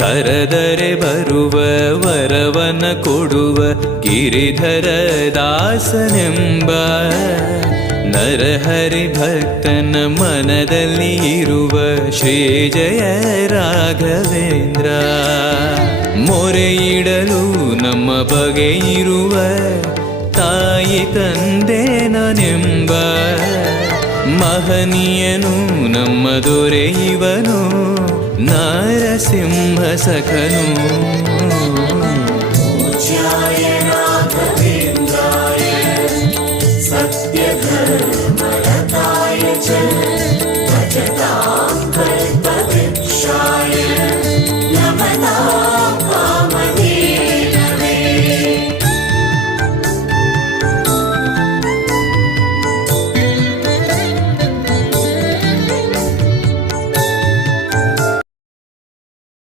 ಕರೆದರೆ ಬರುವ ವರವನ ಕೊಡುವ ಗಿರಿಧರ ದಾಸನೆಂಬ ನರಹರಿ ಭಕ್ತನ ಮನದಲ್ಲಿ ಇರುವ ಶ್ರೀ ಜಯ ರಾಘವೇಂದ್ರ. ಮೊರೆಯಿಡಲು ನಮ್ಮ ಬಗೆ ಇರುವ ತಾಯಿ ತಂದೆ ನಾನೆಂಬ ಮಹನೀಯನು ನಮ್ಮ ದೊರೆ ಇವನು ನರಸಿಂಹ ಸಖನು. पूज्याय